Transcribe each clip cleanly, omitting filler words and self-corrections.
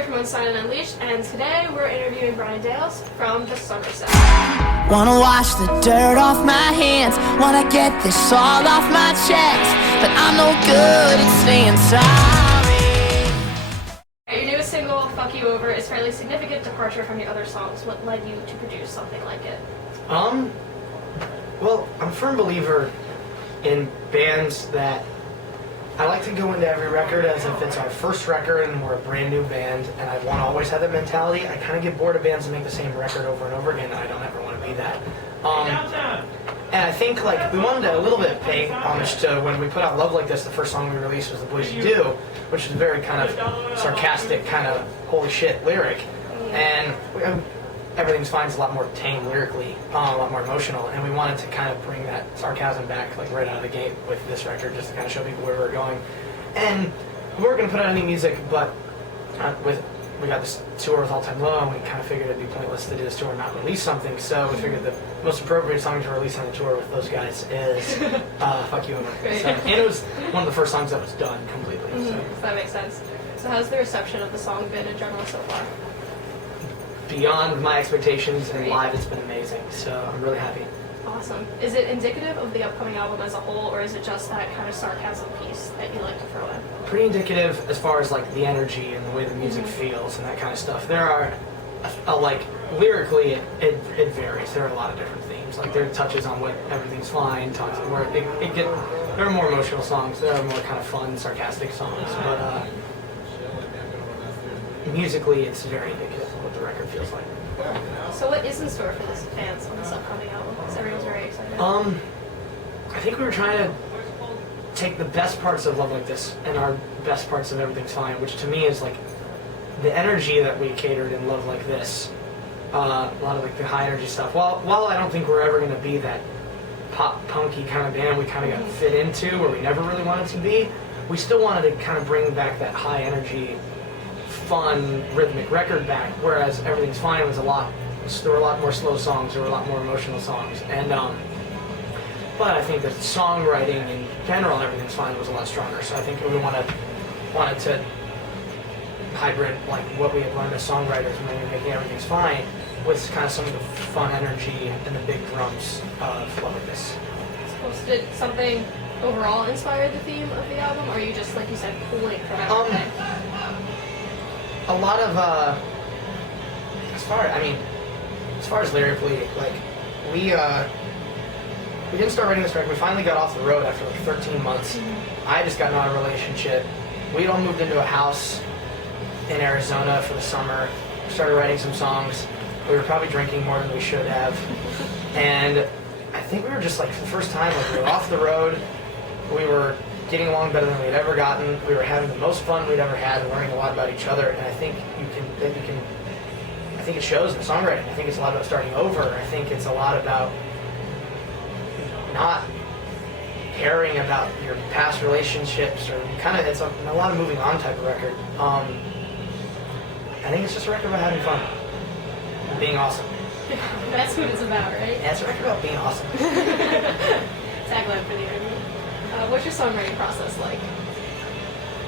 Tori from Unsigned and Unleashed, and today we're interviewing Brian Dales from the Somerset. Wanna wash the dirt off my hands, wanna get this all off my chest, but I'm no good at staying sorry. Your newest single, Fuck You Over, is a fairly significant departure from your other songs. What led you to produce something like it? Well, I'm a firm believer in bands that I like to go into every record as if it's our first record and we're a brand new band, and I want to always have that mentality. I kind of get bored of bands that make the same record over and over again, and I don't ever want to be that. And I think like we wanted to a little bit pay homage to when we put out Love Like This. The first song we released was The Boys You Do, which is a very kind of sarcastic, kind of holy shit lyric. And Everything's Fine is a lot more tame lyrically, a lot more emotional, and we wanted to kind of bring that sarcasm back like right out of the gate with this record, just to kind of show people where we're going. And we weren't going to put out any music, but we got this tour with All Time Low, and we kind of figured it'd be pointless to do this tour and not release something, so we figured the most appropriate song to release on the tour with those guys is Fuck You Over. So, and it was one of the first songs that was done completely. So that makes sense. So how's the reception of the song been in general so far? Beyond my expectations, and live it's been amazing, so I'm really happy. Awesome. Is it indicative of the upcoming album as a whole, or is it just that kind of sarcasm piece that you like to throw in? Pretty indicative as far as like the energy and the way the music feels and that kind of stuff. There are, like, lyrically it varies. There are a lot of different themes. Like there are touches on what Everything's Fine, talks where there are more emotional songs, there are more kind of fun, sarcastic songs, but musically it's very indicative of what the record feels like. So what is in store for this fans on this upcoming album? Because everyone's very excited. I think we were trying to take the best parts of Love Like This and our best parts of Everything's Fine, which to me is like the energy that we catered in Love Like This. A lot of like the high energy stuff. While I don't think we're ever going to be that pop punky kind of band we kind of got fit into, or we never really wanted to be, we still wanted to kind of bring back that high energy, fun, rhythmic record back, whereas Everything's Fine was there were a lot more slow songs, there were a lot more emotional songs, and but I think the songwriting in general, Everything's Fine was a lot stronger, so I think we wanted to hybrid like what we had learned as songwriters when we were making Everything's Fine with kind of some of the fun energy and the big drums of Love Like This. So did something overall inspire the theme of the album, or are you just, like you said, pulling from everything? A lot of, as far as lyrically, like, we didn't start writing this record. We finally got off the road after like 13 months. I had just gotten out of a relationship. We'd all moved into a house in Arizona for the summer, started writing some songs. We were probably drinking more than we should have. And I think we were just like, for the first time, like, we were off the road. We were getting along better than we had ever gotten. We were having the most fun we'd ever had, learning a lot about each other, and I think I think it shows in the songwriting. I think it's a lot about starting over. I think it's a lot about not caring about your past relationships, or kind of, it's a lot of moving on type of record. I think it's just a record about having fun and being awesome. That's what it's about, right? Yeah, it's a record about being awesome. Tagline for the interview. What's your songwriting process like?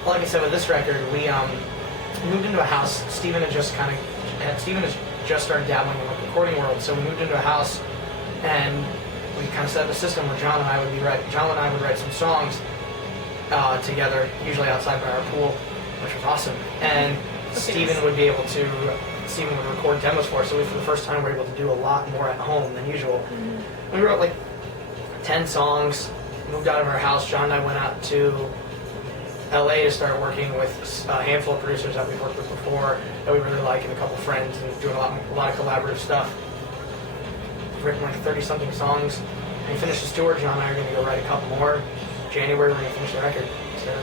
Well, like I said, with this record, we moved into a house. Steven has just started dabbling in the recording world, so we moved into a house, and we kind of set up a system where John and I would write some songs together, usually outside by our pool, which was awesome. And Steven would record demos for us, so we, for the first time, were able to do a lot more at home than usual. We wrote like 10 songs. Moved out of our house. John and I went out to LA to start working with a handful of producers that we've worked with before that we really like, and a couple friends, and doing a lot of collaborative stuff. We've written like 30-something songs. When we finish this tour, John and I are going to go write a couple more. January, we're going to finish the record. So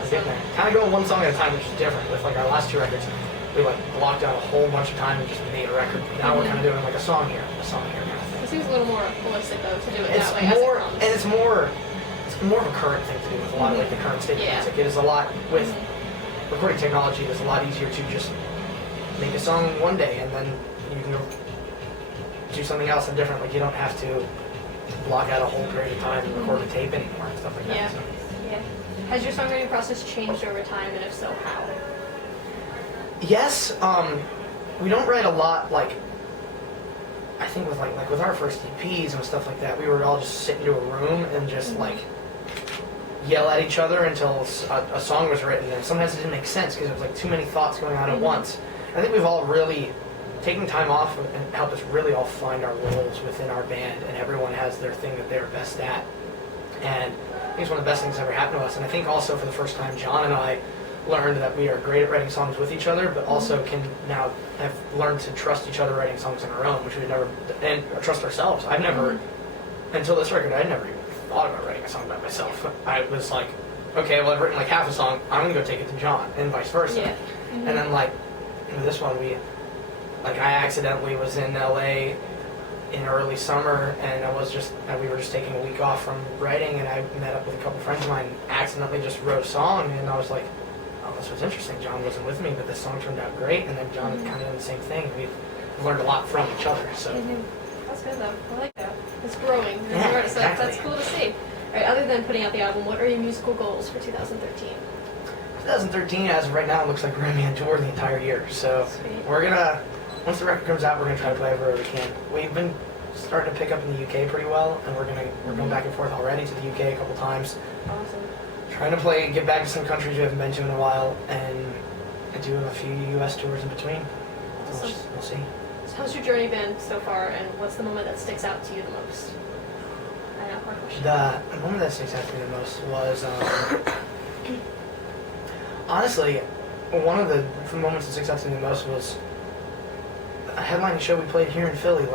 we're getting there. Kind of going one song at a time, which is different. With like our last two records, we like blocked out a whole bunch of time and just made a record. Now we're kind of doing like a song here kind of thing. It seems a little more holistic, though, to do it It's that way. more, and it's more of a current thing to do with a lot of like the current state of music. It is a lot with recording technology. It's a lot easier to just make a song one day and then you can go do something else and different. Like, you don't have to block out a whole period of time and record a tape anymore and stuff like that. Yeah. Has your songwriting process changed over time, and if so, how? Yes, we don't write a lot, like, I think with like with our first EPs and stuff like that, we would all just sit into a room and just like yell at each other until a song was written, and sometimes it didn't make sense because there was like too many thoughts going on at once. I think we've all really taken time off and helped us really all find our roles within our band, and everyone has their thing that they're best at. And I think it's one of the best things that ever happened to us. And I think also for the first time, John and I learned that we are great at writing songs with each other, but also can now have learned to trust each other writing songs on our own, which we never, and trust ourselves. I've never, until this record, I'd never even thought about writing a song by myself. I was like, okay, well, I've written like half a song, I'm gonna go take it to John, and vice versa. Yeah. And then like, with this one, I accidentally was in LA in early summer, and we were just taking a week off from writing, and I met up with a couple friends of mine, accidentally just wrote a song, and I was like, oh, this was interesting. John wasn't with me, but this song turned out great, and then John had kind of done the same thing. We've learned a lot from each other, so. That's good though. I like that. It's growing. Yeah, So exactly. that's cool to see. All right, other than putting out the album, what are your musical goals for 2013? 2013, as of right now, it looks like we're going to be on tour the entire year, so Sweet. we're going to, once the record comes out, we're going to try to play everywhere we can. We've been starting to pick up in the UK pretty well, and we're going back and forth already to the UK a couple times. Awesome. Trying to get back to some countries we haven't been to in a while, and do a few US tours in between. Awesome. We'll see. So how's your journey been so far, and what's the moment that sticks out to you the most? I know, hard question. The moment that sticks out to me the most was, honestly, one of the moments that sticks out to me the most was a headlining show we played here in Philly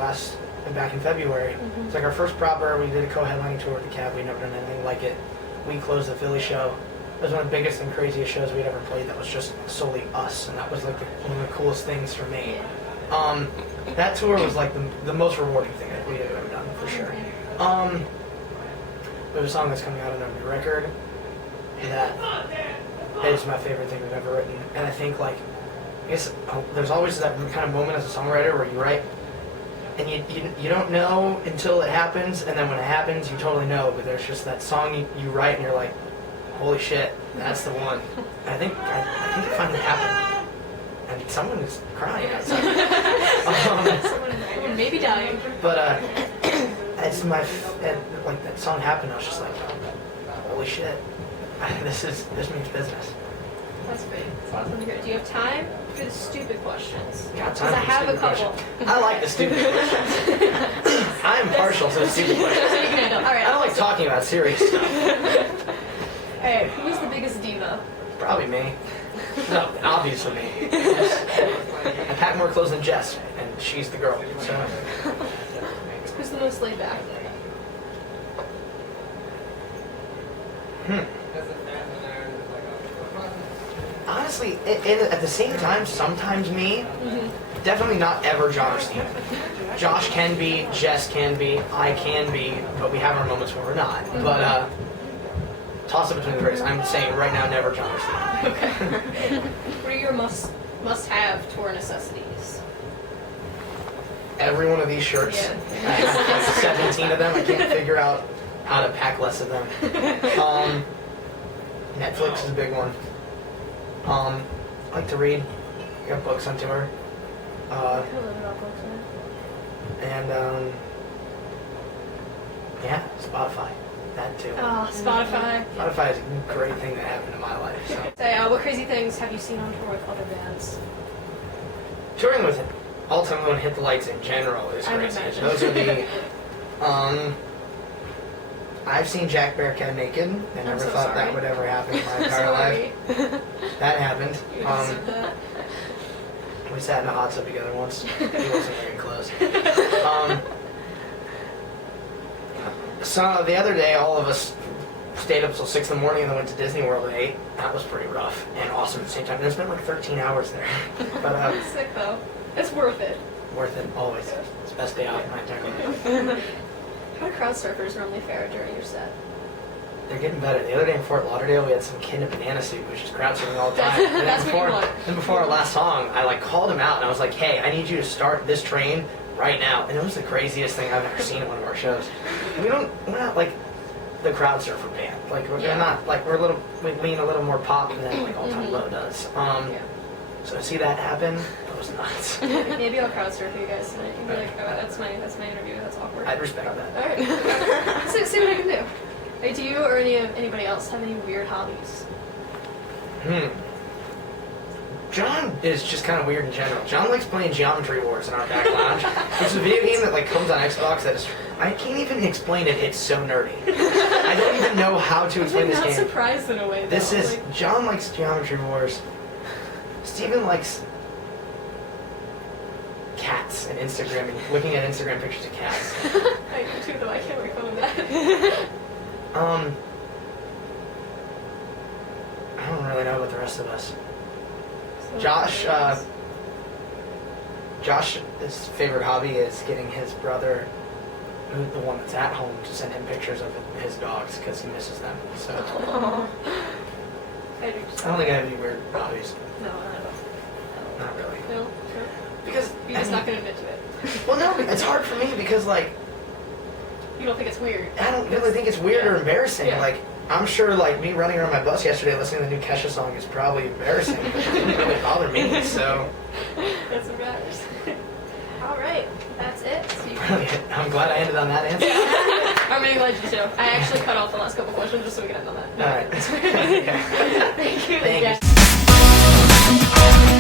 back in February. It's like our first proper, we did a co-headlining tour with the Cab, we'd never done anything like it. We closed the Philly show. It was one of the biggest and craziest shows we'd ever played that was just solely us, and that was like one of the coolest things for me. That tour was like the most rewarding thing that we have ever done, for sure. We have a song that's coming out on our new record that is my favorite thing we've ever written, and I think I guess there's always that kind of moment as a songwriter where you write and you don't know until it happens, and then when it happens, you totally know. But there's just that song you write, and you're like, "Holy shit, that's the one." I think it finally happened, and someone is crying outside. Someone may be dying. But it's that song happened. I was just like, "Holy shit, this means business." That's great. It's awesome to hear. Do you have time for the stupid questions? Got Because time I for the have a stupid couple. questions. I like the stupid questions. I'm partial to the stupid questions. So you can handle. All right. I don't like talking about serious stuff. All right. Who's the biggest diva? Probably me. No, obviously me. I pack more clothes than Jess, and she's the girl. So Who's the most laid back? honestly, at the same time, sometimes me. Definitely not ever John or Steve. Josh can be, Jess can be, I can be, but we have our moments where we're not. But toss it between the race. I'm saying right now, never John or Steve. Okay. What are your must-have tour necessities? Every one of these shirts. Yeah. I have 17 of them. I can't figure out how to pack less of them. Netflix is a big one. I like to read. I got books on tour. And yeah, Spotify. That too. Oh, Spotify. Spotify is a great thing that happened in my life. So. Say, what crazy things have you seen on tour with other bands? Touring with All Time Low and Hit the Lights in general is I would crazy. imagine. Those are the. I've seen Jack Bearcat naked. I never so thought sorry. that would ever happen in my entire life. That happened. We sat in a hot tub together once. He wasn't very close. So the other day, all of us stayed up till 6 in the morning and then went to Disney World at 8. That was pretty rough and awesome at the same time. And it's been like 13 hours there. But Sick though. It's worth it. worth it, always. It's the best day out of my entire life. How do crowd surfers normally fare during your set? They're getting better. The other day in Fort Lauderdale, we had some kid in a banana suit who was just crowd surfing all the time. That's- And then that's what you want. Then before our last song, I called him out and I was like, "Hey, I need you to start this train right now." And it was the craziest thing I've ever seen at one of our shows. We're not like the crowd surfer band. We're Yeah. not we lean a little more pop than All Time Low does. Yeah. So to see that happen, that was nuts. Maybe I'll crowd surf you guys tonight. You'll be like, oh, that's my interview. That's awkward. I'd respect that. All right. See what I can do. Hey, do you or anybody else have any weird hobbies? John is just kind of weird in general. John likes playing Geometry Wars in our back lounge. It's a video game that like comes on Xbox that is... I can't even explain it. It's so nerdy. I don't even know how to explain this I'm game. not surprised in a way, though. This is... John likes Geometry Wars. Steven likes... cats and Instagram and looking at Instagram pictures of cats. I do too, though. I can't make fun of that. I don't really know about the rest of us. So, Josh's favorite hobby is getting his brother, the one that's at home, to send him pictures of his dogs because he misses them. So I I don't think I have any weird hobbies. No, I don't. Not really. No? Because You're just not going to admit to it. Well, no, it's hard for me because like You don't think it's weird? I don't really think it's weird or embarrassing. Yeah. Like I'm sure like me running around my bus yesterday listening to the new Kesha song is probably embarrassing, but it didn't really bother me. So That's embarrassing. All right, that's it. So you brilliant. I'm glad I ended on that answer. I'm really glad you too. I actually cut off the last couple questions just so we can end on that. All right. Thank you. Thank you. again.